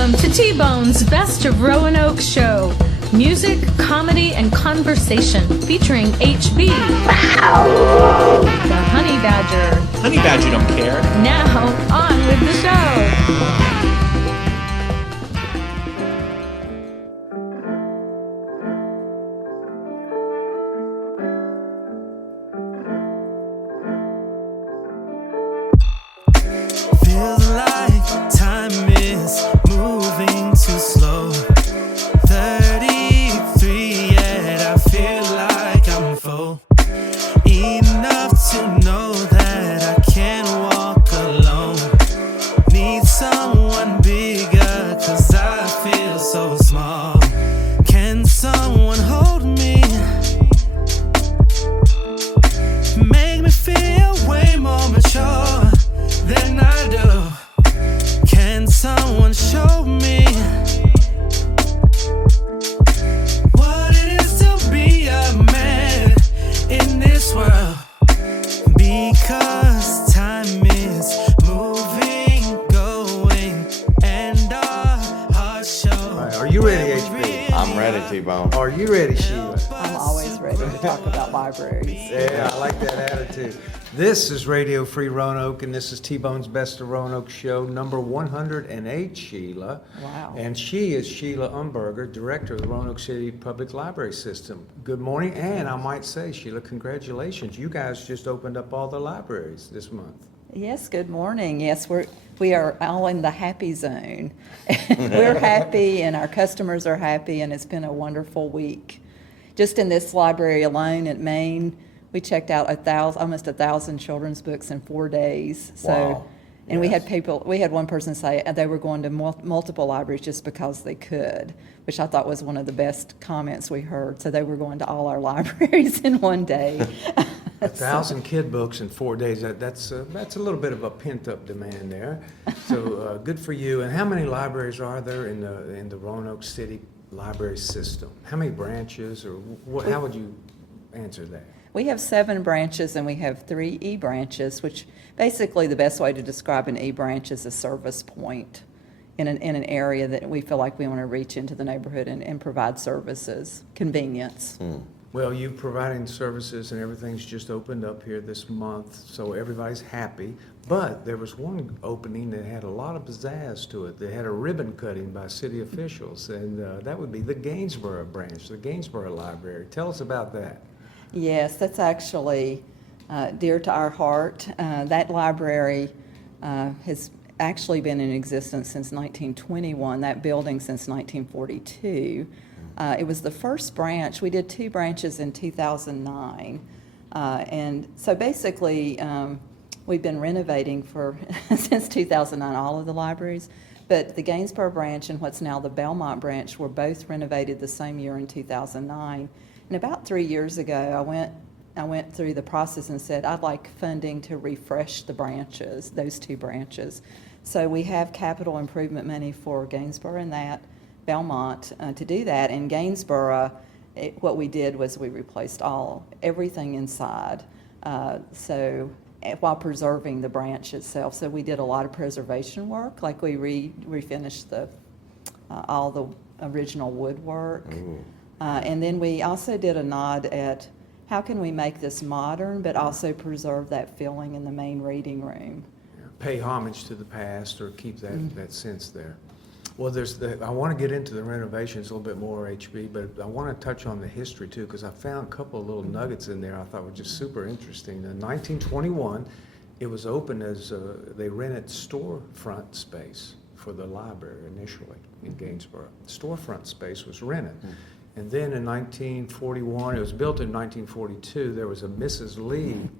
Welcome to T-Bone's Best of Roanoke show. Music, comedy, and conversation featuring HB. Wow. The Honey Badger. Honey Badger don't care. Now, on with the show. Feels like time is moving too slow. 33, yet I feel like I'm full. Enough to know that I can't walk alone. Need someone bigger, cause I feel so small. Can someone hold me? Make me feel way more mature than I do. Can someone show me what it is to be a man in this world? Because time is moving, going, and our hearts show. All right, are you ready, HB? I'm ready, T-Bone. Are you ready, Sheila? I'm always ready to talk about libraries. Yeah, I like that attitude. This is Radio Free Roanoke, and this is T-Bone's Best of Roanoke show, number 108, Sheila. Wow. And she is Sheila Umberger, Director of the Roanoke City Public Library System. Good morning, and I might say, Sheila, congratulations. You guys just opened up all the libraries this month. Yes, good morning. Yes, we are all in the happy zone. We're happy, and our customers are happy, and it's been a wonderful week. Just in this library alone at Maine, we checked out almost 1,000 children's books in 4 days. So, Wow. and Yes. we had one person say they were going to multiple libraries just because they could, which I thought was one of the best comments we heard. So they were going to all our libraries in one day. 1,000 kid books in 4 days. That's a little bit of a pent-up demand there. So good for you. And how many libraries are there in the Roanoke City Library System? How many branches, or how would you answer that? We have 7 branches, and we have 3 e-branches, which basically the best way to describe an e-branch is a service point in an area that we feel like we want to reach into the neighborhood and provide services, convenience. Well, you providing services and everything's just opened up here this month, so everybody's happy. But there was one opening that had a lot of pizzazz to it. They had a ribbon cutting by city officials, and that would be the Gainsboro branch, the Gainsboro Library. Tell us about that. Yes, that's actually dear to our heart. That library has actually been in existence since 1921, that building since 1942. It was the first branch. We did 2 branches in 2009. And so basically, we've been renovating since 2009, all of the libraries. But the Gainsboro branch and what's now the Belmont branch were both renovated the same year in 2009. And about 3 years ago, I went through the process and said, I'd like funding to refresh the branches, those 2 branches. So we have capital improvement money for Gainsboro and Belmont to do that. In Gainsboro, what we did was we replaced everything inside, while preserving the branch itself. So we did a lot of preservation work, like we refinished all the original woodwork. And then we also did a nod at how can we make this modern but also preserve that feeling in the main reading room. Yeah, pay homage to the past, or keep that sense there. Well, I want to get into the renovations a little bit more, HB, but I want to touch on the history too, because I found a couple of little nuggets in there I thought were just super interesting. In 1921, it was opened as they rented storefront space for the library initially in Gainsboro. Storefront space was rented. And then in 1941, it was built in 1942, there was a Mrs. Lee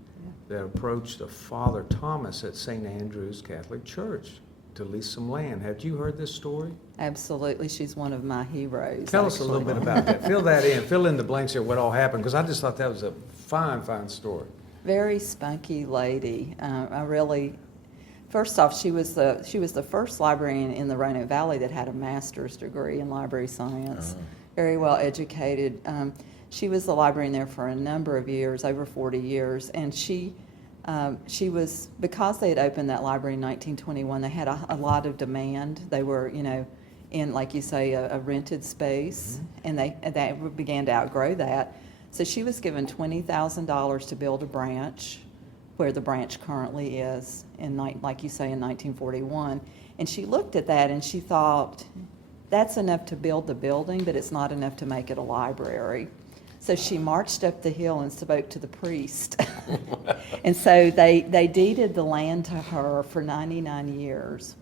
that approached a Father Thomas at St. Andrew's Catholic Church to lease some land. Have you heard this story? Absolutely. She's one of my heroes. Tell us a little bit about that. Fill in the blanks here, what all happened, because I just thought that was a fine, fine story. Very spunky lady. First off, she was the first librarian in the Roanoke Valley that had a master's degree in library science. Very well educated. She was the librarian there for a number of years, over 40 years, and she was, because they had opened that library in 1921, they had a lot of demand. They were, in, like you say, a rented space, and they began to outgrow that. So she was given $20,000 to build a branch where the branch currently is, like you say, in 1941. And she looked at that and she thought, that's enough to build the building, but it's not enough to make it a library. So she marched up the hill and spoke to the priest. And so they deeded the land to her for 99 years.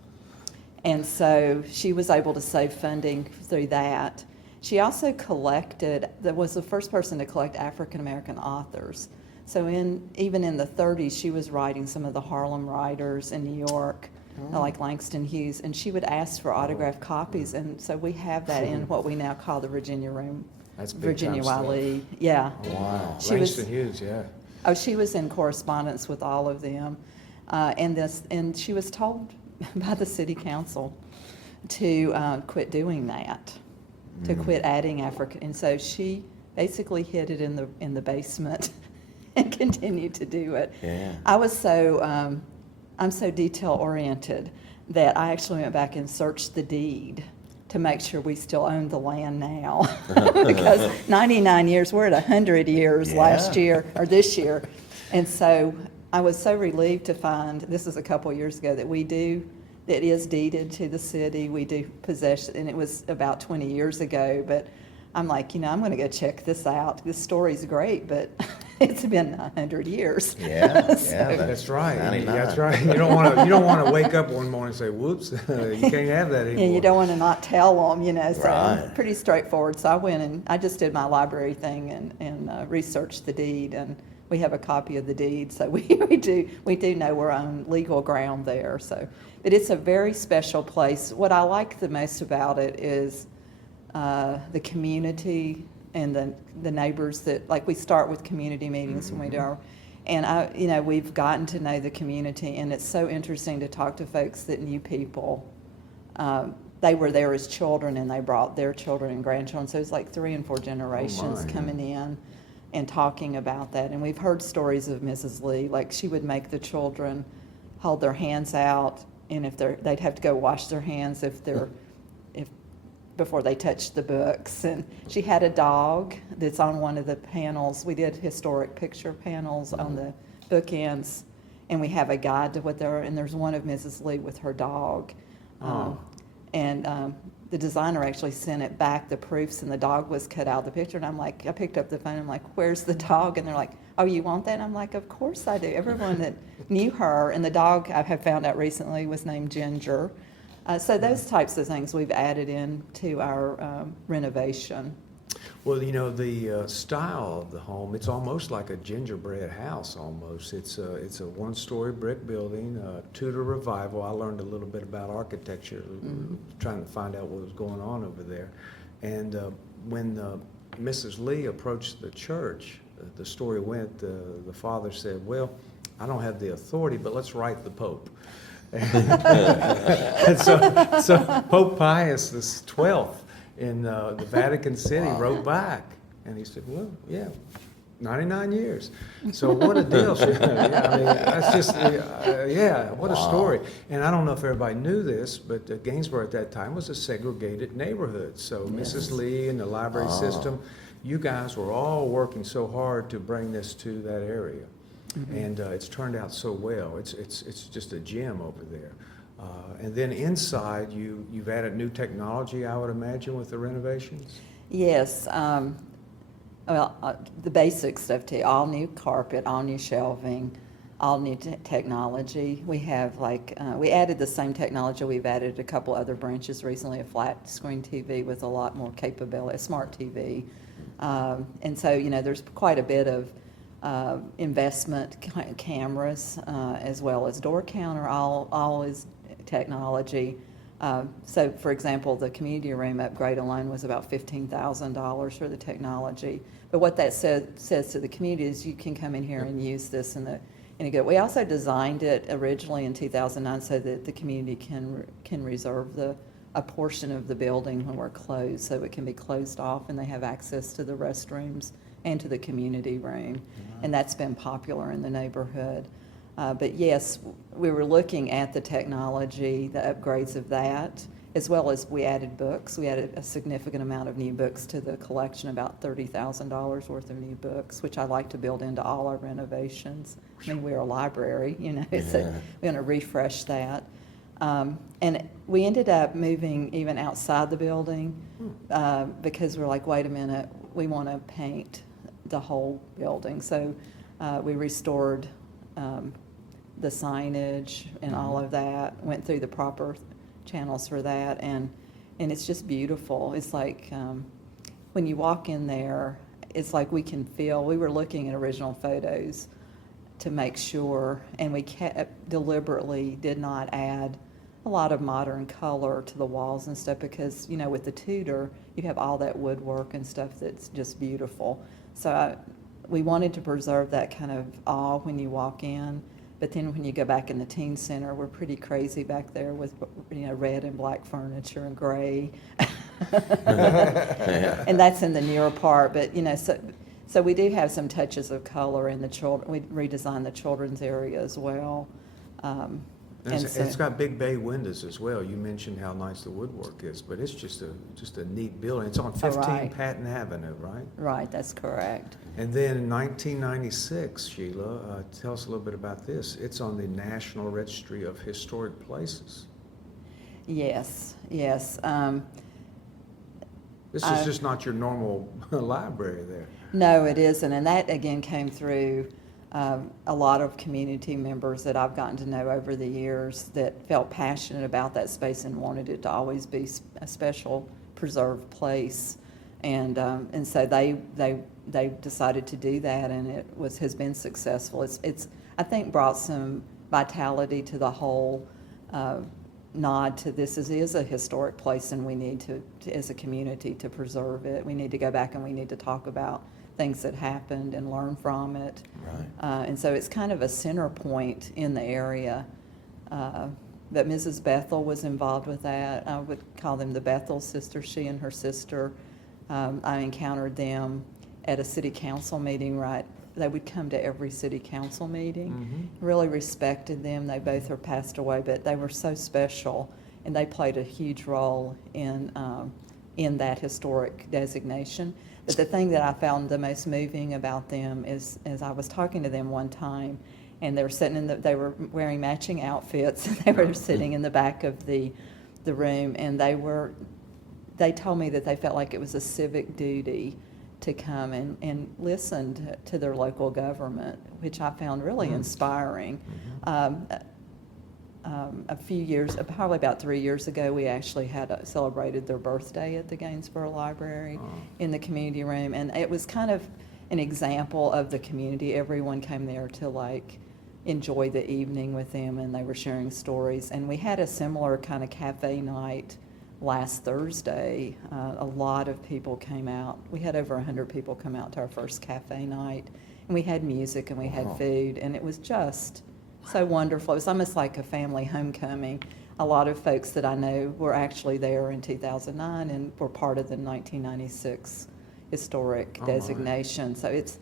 And so she was able to save funding through that. She also was the first person to collect African American authors. So even in the 30s, she was writing some of the Harlem writers in New York, like Langston Hughes, and she would ask for autographed copies. And so we have that in what we now call the Virginia Room. That's big Virginia time Wiley, yeah. Wow. Langston Hughes, yeah. Oh, she was in correspondence with all of them, and she was told by the city council to quit doing that, to quit adding African, and so she basically hid it in the basement and continued to do it. Yeah. I'm so detail oriented that I actually went back and searched the deed to make sure we still own the land now. Because 99 years, we're at 100 years last year, or this year. And so I was so relieved to find, this is a couple years ago, that is deeded to the city. We do possess, and it was about 20 years ago, but I'm like, I'm going to go check this out. This story's great, but it's been 100 years. Yeah, That's right. 99. That's right. You don't want to wake up one morning and say, "Whoops, you can't have that anymore." Yeah, you don't want to not tell them, So Right. pretty straightforward. So I went and I just did my library thing and researched the deed, and we have a copy of the deed. So we do know we're on legal ground there. So, but it's a very special place. What I like the most about it is the community and the neighbors that, like, we start with community meetings when we do our, and we've gotten to know the community, and it's so interesting to talk to folks that knew people. They were there as children, and they brought their children and grandchildren, so it's like 3 and 4 generations coming in and talking about that. And we've heard stories of Mrs. Lee, like she would make the children hold their hands out, and they'd have to go wash their hands before they touched the books. And she had a dog that's on one of the panels. We did historic picture panels on the bookends, and we have a guide to what they're, and there's one of Mrs. Lee with her dog. The designer actually sent it back, the proofs, and the dog was cut out of the picture. And I picked up the phone, I'm like, "Where's the dog?" And they're like, "Oh, you want that?" And I'm like, "Of course I do." Everyone that knew her, and the dog, I have found out recently, was named Ginger. So those types of things we've added in to our renovation. Well, the style of the home, it's almost like a gingerbread house almost. It's a one-story brick building, Tudor revival. I learned a little bit about architecture, trying to find out what was going on over there. And when Mrs. Lee approached the church, the story went, the father said, "Well, I don't have the authority, but let's write the Pope." And so Pope Pius XII in the Vatican City wrote back, and he said, "Well, yeah, 99 years. So what a deal." That's just, what a story. And I don't know if everybody knew this, but Gainsboro at that time was a segregated neighborhood. So Mrs. Lee and the library system, you guys were all working so hard to bring this to that area. And it's turned out so well. It's just a gem over there. And then inside, you've added new technology, I would imagine, with the renovations? Yes. The basic stuff too. All new carpet, all new shelving, all new technology. We have we added the same technology we've added a couple other branches recently, a flat screen TV with a lot more capability, a smart TV. And so, there's quite a bit of investment, cameras, as well as door counter, all is technology. So, for example, the community room upgrade alone was about $15,000 for the technology. But what that says to the community is you can come in here and use this in a good. We also designed it originally in 2009 so that the community can reserve a portion of the building when we're closed, so it can be closed off and they have access to the restrooms and to the community room. And that's been popular in the neighborhood. But yes, we were looking at the technology, the upgrades of that, as well as we added books. We added a significant amount of new books to the collection, about $30,000 worth of new books, which I like to build into all our renovations. I mean, we're a library, so we want to refresh that. And we ended up moving even outside the building because we're like, wait a minute, we want to paint the whole building. So we restored the signage and all of that, went through the proper channels for that, and it's just beautiful. It's like when you walk in there, it's like we can feel, we were looking at original photos to make sure, and we deliberately did not add a lot of modern color to the walls and stuff because, with the Tudor, you have all that woodwork and stuff that's just beautiful. So we wanted to preserve that kind of awe when you walk in, but then when you go back in the teen center, we're pretty crazy back there with, red and black furniture and gray. And that's in the newer part, but, so we do have some touches of color in the children. We redesigned the children's area as well. It's got big bay windows as well. You mentioned how nice the woodwork is, but it's just a neat building. It's on 15 right. Patton Avenue, right? Right, that's correct. And then in 1996, Sheila, tell us a little bit about this. It's on the National Registry of Historic Places. Yes. This is just not your normal library there. No, it isn't, and that again came through a lot of community members that I've gotten to know over the years that felt passionate about that space and wanted it to always be a special preserved place, and so they decided to do that, and it has been successful. It's I think brought some vitality to the whole nod to this is a historic place, and we need to as a community to preserve it. We need to go back and we need to talk about things that happened and learn from it. Right. And so it's kind of a center point in the area. But Mrs. Bethel was involved with that. I would call them the Bethel sisters, she and her sister. I encountered them at a city council meeting, right? They would come to every city council meeting. Mm-hmm. Really respected them. They both are passed away, but they were so special, and they played a huge role in that historic designation. But the thing that I found the most moving about them is I was talking to them one time, and they were sitting they were wearing matching outfits, and they were sitting in the back of the room, and they told me that they felt like it was a civic duty to come and listen to their local government, which I found really inspiring. A few years, probably about 3 years ago, we actually celebrated their birthday at the Gainsboro Library in the community room, and it was kind of an example of the community. Everyone came there to enjoy the evening with them, and they were sharing stories. And we had a similar kind of cafe night last Thursday. A lot of people came out. We had over 100 people come out to our first cafe night, and we had music and we had food, and it was just so wonderful. It was almost like a family homecoming. A lot of folks that I know were actually there in 2009 and were part of the 1996 historic designation. So it's,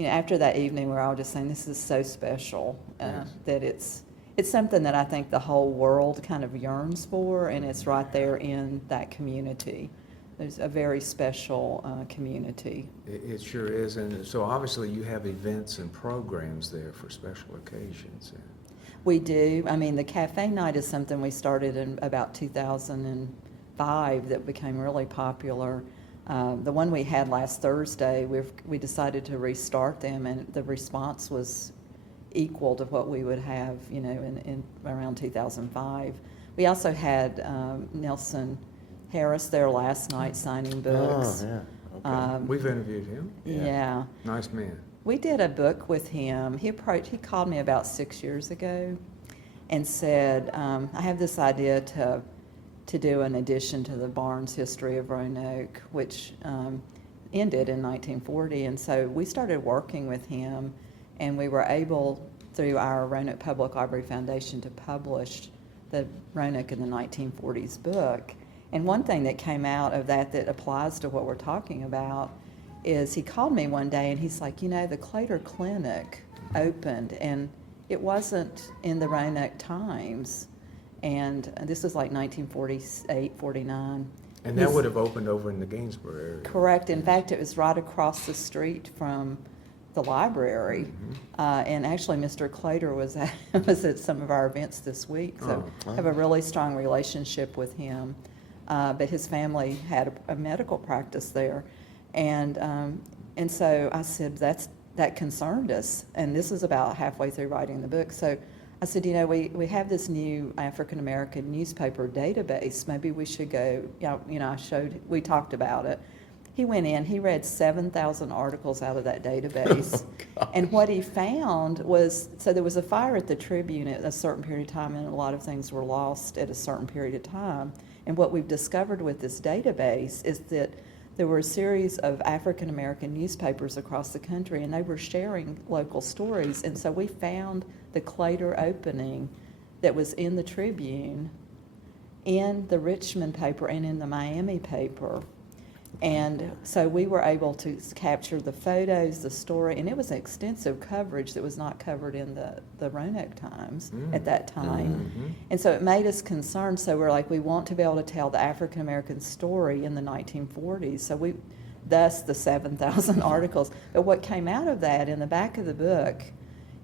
after that evening, we're all just saying this is so special, that it's something that I think the whole world kind of yearns for, and it's right there in that community. There's a very special community. It sure is, and so obviously you have events and programs there for special occasions. We do. I mean, the cafe night is something we started in about 2005 that became really popular. The one we had last Thursday, we decided to restart them, and the response was equal to what we would have, in around 2005. We also had Nelson Harris there last night signing books. Oh, yeah. Okay. We've interviewed him. Yeah. Nice man. We did a book with him. He called me about 6 years ago and said, I have this idea to do an addition to the Barnes History of Roanoke, which ended in 1940. And so we started working with him, and we were able, through our Roanoke Public Library Foundation, to publish the Roanoke in the 1940s book. And one thing that came out of that applies to what we're talking about is he called me one day and he's like, the Clater Clinic opened, and it wasn't in the Roanoke Times. and this was like 1948, 49. And that would have opened over in the Gainsboro area. Correct. In fact, it was right across the street from the library. And actually, Mr. Clater was at some of our events this week, so I have a really strong relationship with him. But his family had a medical practice there. And so I said, that concerned us. And this was about halfway through writing the book. So I said, we have this new African-American newspaper database. Maybe we should go, we talked about it. He went in, he read 7,000 articles out of that database. And what he found was, so there was a fire at the Tribune at a certain period of time, and a lot of things were lost at a certain period of time. And what we've discovered with this database is that there were a series of African-American newspapers across the country, and they were sharing local stories. And so we found the Clater opening that was in the Tribune, in the Richmond paper, and in the Miami paper. And so we were able to capture the photos, the story, and it was extensive coverage that was not covered in the Roanoke Times at that time. And so it made us concerned. So we're like, we want to be able to tell the African-American story in the 1940s. So thus the 7,000 articles. But what came out of that in the back of the book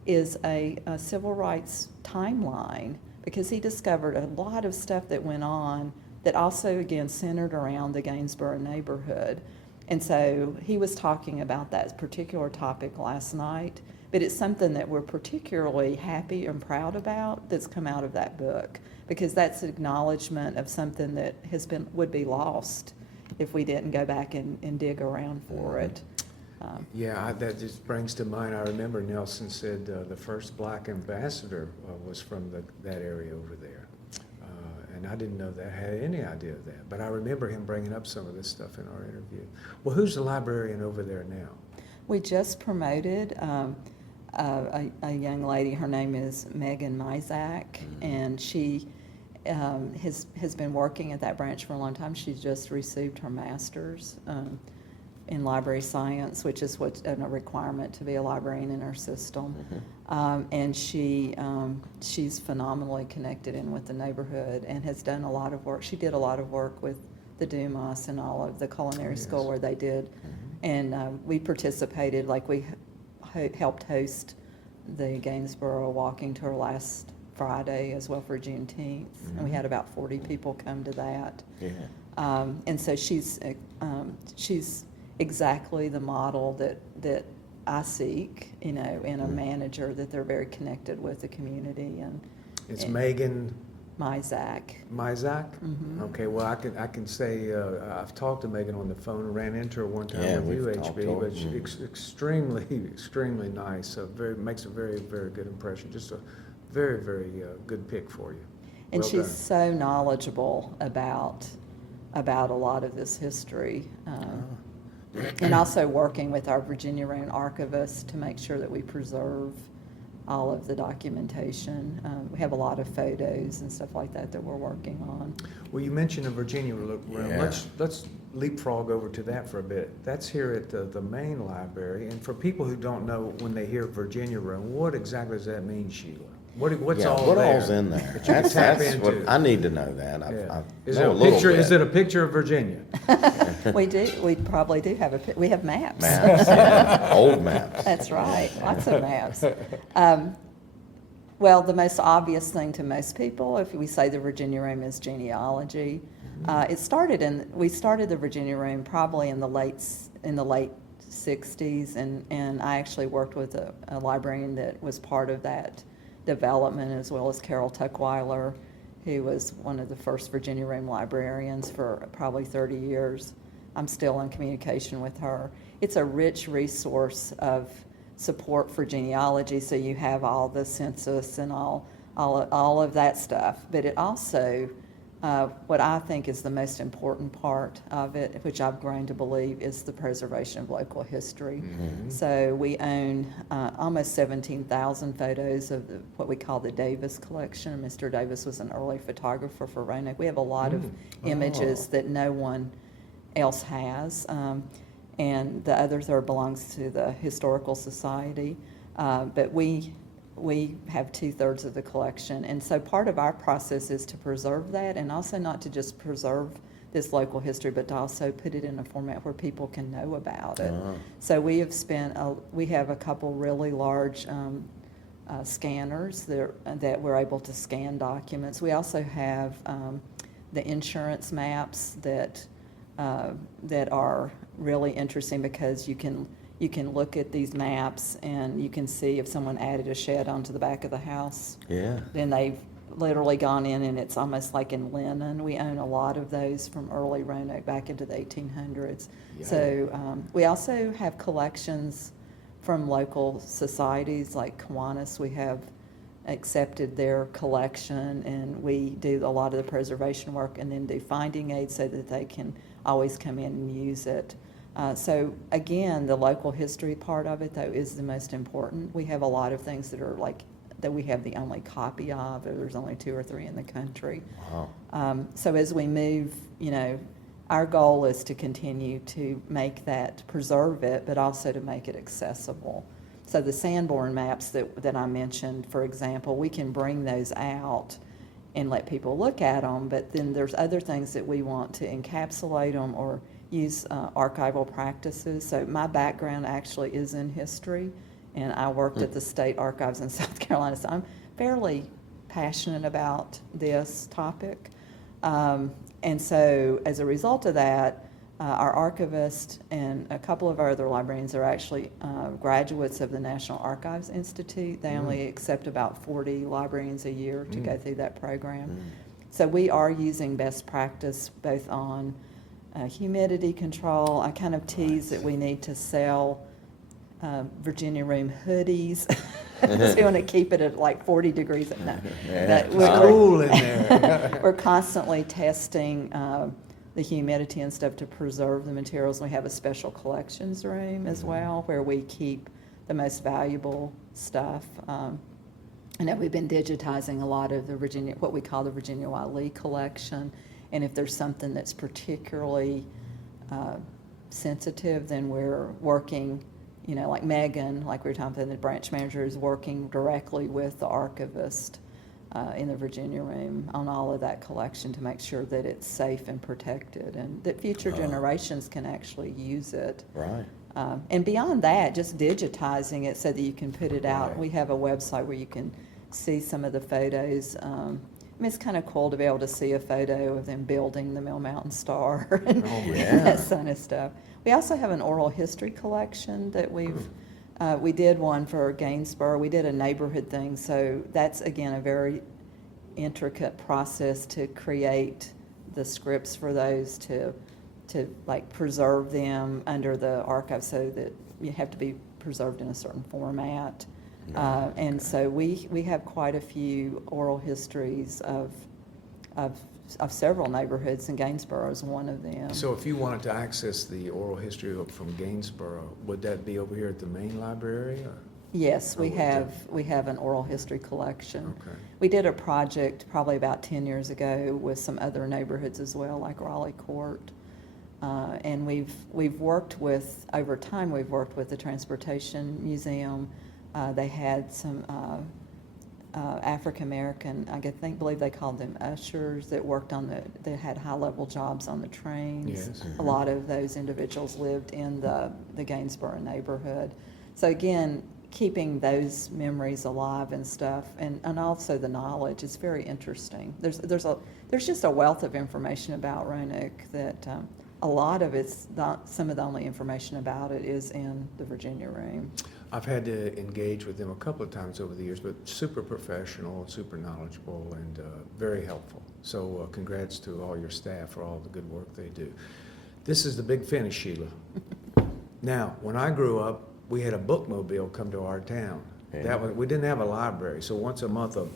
is a civil rights timeline, because he discovered a lot of stuff that went on that also, again, centered around the Gainsboro neighborhood. And so he was talking about that particular topic last night, but it's something that we're particularly happy and proud about that's come out of that book, because that's an acknowledgement of something that would be lost if we didn't go back and dig around for it. That just brings to mind, I remember Nelson said the first black ambassador was from that area over there. And I didn't know that, had any idea of that. But I remember him bringing up some of this stuff in our interview. Well, who's the librarian over there now? We just promoted a young lady. Her name is Megan Mizak, and she has been working at that branch for a long time. She's just received her master's in library science, which is what's a requirement to be a librarian in our system. And she's phenomenally connected in with the neighborhood and has done a lot of work. She did a lot of work with the Dumas and all of the culinary school where they did. And we participated, like we helped host the Gainsboro Walking Tour last Friday as well for Juneteenth. And we had about 40 people come to that. And so she's exactly the model that I seek, in a manager, that they're very connected with the community. And it's Megan Mizak. Mizak? Okay, well, I can say I've talked to Megan on the phone, ran into her one time with UHB, but she's extremely nice. Makes a very, very good impression. Just a very, very good pick for you. And well she's done. so knowledgeable about a lot of this history. And also working with our Virginia Roan archivist to make sure that we preserve all of the documentation. We have a lot of photos and stuff like that we're working on. Well, you mentioned the Virginia Roan. Let's leapfrog over to that for a bit. That's here at the main library. And for people who don't know, when they hear Virginia Roan, what exactly does that mean, Sheila? What's all there? All's in there? That you can tap into. I need to know that. Is it a picture of Virginia? We do. We probably do have we have maps. Old maps. That's right. Lots of maps. Well, the most obvious thing to most people, if we say the Virginia Room is genealogy, we started the Virginia Room probably in the late 60s, and I actually worked with a librarian that was part of that development, as well as Carol Tuckweiler, who was one of the first Virginia Room librarians for probably 30 years. I'm still in communication with her. It's a rich resource of support for genealogy, so you have all the census and all of that stuff. But it also, what I think is the most important part of it, which I've grown to believe, is the preservation of local history. So we own almost 17,000 photos of what we call the Davis collection. Mr. Davis was an early photographer for Roanoke. We have a lot of images that no one else has, and the other third belongs to the Historical Society. But we we have 2/3 of the collection. And so part of our process is to preserve that, and also not to just preserve this local history, but to also put it in a format where people can know about it. So we have a couple really large scanners that we're able to scan documents. We also have the insurance maps that are really interesting, because you can look at these maps and you can see if someone added a shed onto the back of the house. Yeah. Then they've literally gone in, and it's almost like in linen. We own a lot of those from early Roanoke back into the 1800s. Yeah. So we also have collections from local societies like Kiwanis. We have accepted their collection, and we do a lot of the preservation work and then do finding aids so that they can always come in and use it. So again, the local history part of it, though, is the most important. We have a lot of things that are like, that we have the only copy of, or there's only 2 or 3 in the country. Wow. So as we move, our goal is to continue to make that, preserve it, but also to make it accessible. So the Sanborn maps that I mentioned, for example, we can bring those out and let people look at them, but then there's other things that we want to encapsulate them or use archival practices. So my background actually is in history, and I worked at the State Archives in South Carolina, so I'm fairly passionate about this topic. And so as a result of that, our archivist and a couple of our other librarians are actually graduates of the National Archives Institute. They only accept about 40 librarians a year to go through that program. So we are using best practice both on humidity control. I kind of tease that we need to sell Virginia Room hoodies. So we want to keep it at like 40 degrees at night. Yeah. Cool in there. We're constantly testing the humidity and stuff to preserve the materials. We have a special collections room as well, where we keep the most valuable stuff. And that we've been digitizing a lot of the what we call the Virginia Y. Lee collection. And if there's something that's particularly sensitive, then we're working, like Megan, like we were talking about, the branch manager is working directly with the archivist in the Virginia Room on all of that collection to make sure that it's safe and protected, and that future generations can actually use it. Right. And beyond that, just digitizing it so that you can put it out. Right. We have a website where you can see some of the photos. It's kind of cool to be able to see a photo of them building the Mill Mountain Star and that kind of stuff. We also have an oral history collection that we did one for Gainsboro. We did a neighborhood thing, so that's, again, a very intricate process to create the scripts for those to like preserve them under the archive, so that you have to be preserved in a certain format. And so we have quite a few oral histories of several neighborhoods, and Gainsboro is one of them. So if you wanted to access the oral history from Gainsboro, would that be over here at the main library? Or? Yes, we have an oral history collection. Okay. We did a project probably about 10 years ago with some other neighborhoods as well, like Raleigh Court. And we've worked with, over time, we've worked with the Transportation Museum. They had some African American, believe they called them ushers, that worked that had high-level jobs on the trains. Yes. A lot of those individuals lived in the Gainsboro neighborhood. So again, keeping those memories alive and stuff, and also the knowledge is very interesting. There's just a wealth of information about Roanoke that a lot of it's not, some of the only information about it is in the Virginia Room. I've had to engage with them a couple of times over the years, but super professional, super knowledgeable, and very helpful. So congrats to all your staff for all the good work they do. This is the big finish, Sheila. Now, when I grew up, we had a bookmobile come to our town. Yeah. We didn't have a library, so once a month a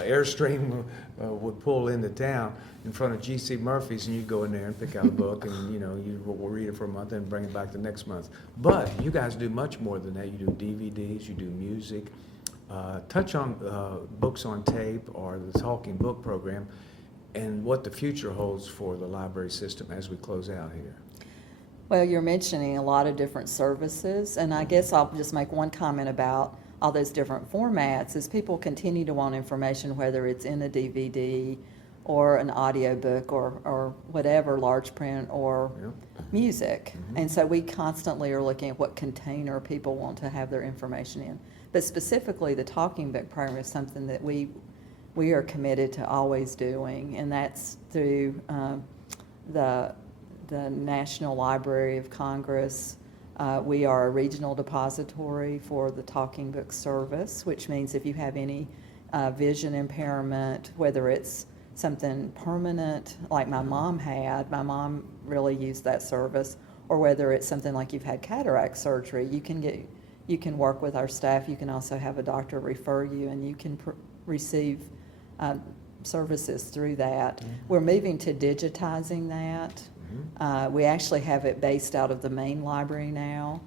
Airstream would pull into town in front of G.C. Murphy's, and you'd go in there and pick out a book, and you will read it for a month and bring it back the next month. But you guys do much more than that. You do DVDs, you do music. Touch on books on tape or the Talking Book program, and what the future holds for the library system as we close out here. Well, you're mentioning a lot of different services, and I guess I'll just make one comment about all those different formats, is people continue to want information, whether it's in a DVD or an audiobook or whatever, large print or music. And so we constantly are looking at what container people want to have their information in. But specifically, the Talking Book program is something that we are committed to always doing, and that's through the National Library of Congress. We are a regional depository for the Talking Book service, which means if you have any vision impairment, whether it's something permanent like my mom really used that service, or whether it's something like you've had cataract surgery, you can work with our staff. You can also have a doctor refer you, and you can receive services through that. We're moving to digitizing that. We actually have it based out of the main library now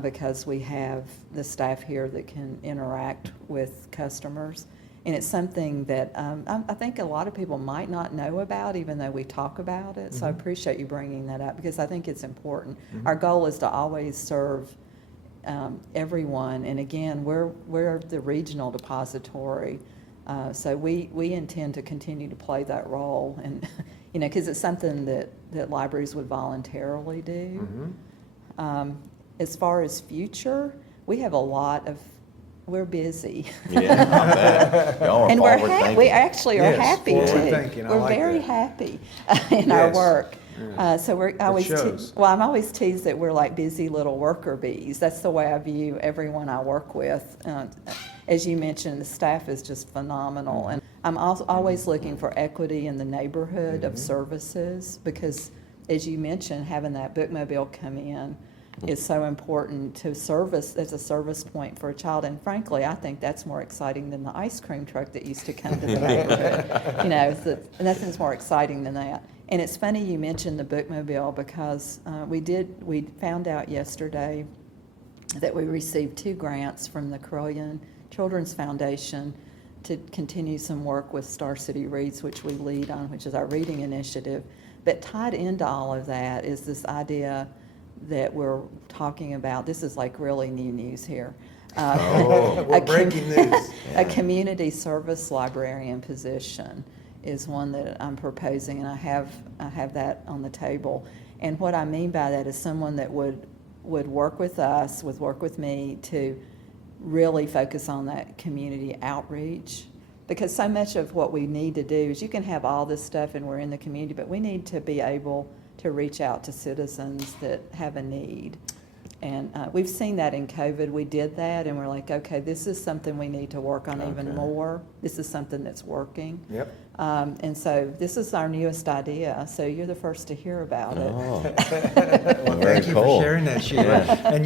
because we have the staff here that can interact with customers. And it's something that I think a lot of people might not know about, even though we talk about it. So I appreciate you bringing that up because I think it's important. Our goal is to always serve everyone. And again, we're the regional depository. So we intend to continue to play that role, and because it's something that libraries would voluntarily do. As far as future, we have we're busy. Yeah, I bet. Y'all are And forward-thinking. we actually are Yes, happy too. forward-thinking. I We're like very that. happy in our Yes. work. So shows. I'm always teased that we're like busy little worker bees. That's the way I view everyone I work with. As you mentioned, the staff is just phenomenal, and I'm also always looking for equity in the neighborhood of services because, as you mentioned, having that bookmobile come in is so important to service as a service point for a child. And frankly, I think that's more exciting than the ice cream truck that used to come to the neighborhood. Nothing's more exciting than that. And it's funny you mentioned the bookmobile because we found out yesterday that we received 2 grants from the Carilion Children's Foundation to continue some work with Star City Reads, which we lead on, which is our reading initiative. But tied into all of that is this idea that we're talking about. This is like really new news here. We're breaking news. A community service librarian position is one that I'm proposing, and I have that on the table. And what I mean by that is someone that would work with us, work with me to really focus on that community outreach. Because so much of what we need to do is you can have all this stuff and we're in the community, but we need to be able to reach out to citizens that have a need. And we've seen that in COVID. We did that, and we're like, okay, this is something we need to work on even more. This is something that's working. Yep. And so this is our newest idea, so you're the first to hear about it. Oh. Well, very Thank you cool. for sharing that, Sheila. And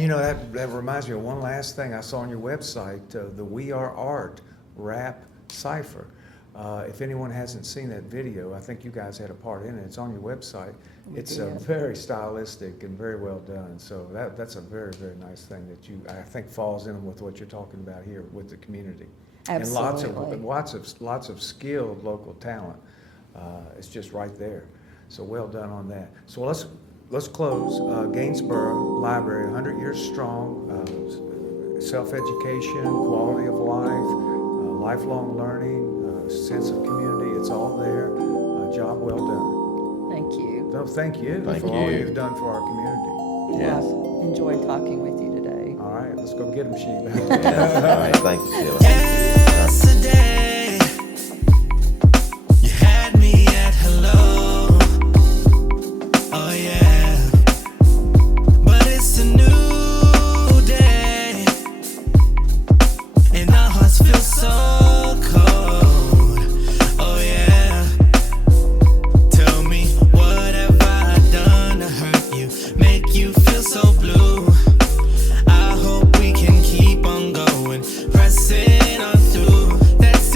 that reminds me of one last thing I saw on your website, the We Are Art rap cipher. If anyone hasn't seen that video, I think you guys had a part in it. It's on your website. It's very stylistic and very well done. So that's a very, very nice thing that I think falls in with what you're talking about here with the community. Absolutely. And lots of skilled local talent. It's just right there. So well done on that. So let's close. Gainsboro Library, 100 years strong. Self-education, quality of life, lifelong learning, sense of community. It's all there. Job well done. Thank you. No, thank you Thank for all you. you've done for our community. Yes. I've enjoyed talking with you today. All right, let's go get them, Sheila. Yes. All right, thank you, Sheila. Yesterday, you had me at hello. Oh yeah, but it's a new day, and our hearts feel so cold. Oh yeah, tell me what have I done to hurt you, make you feel so blue? I hope we can keep on going, pressing on through. That's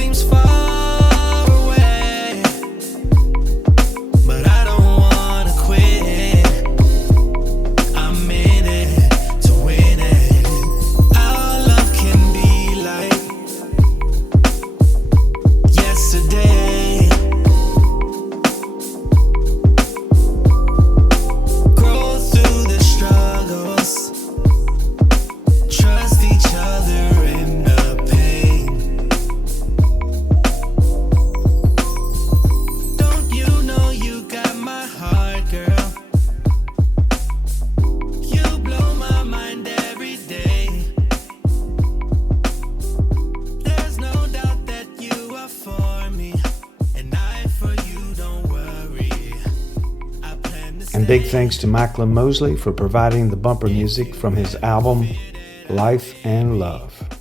big thanks to Macklin Mosley for providing the bumper music from his album Life and Love.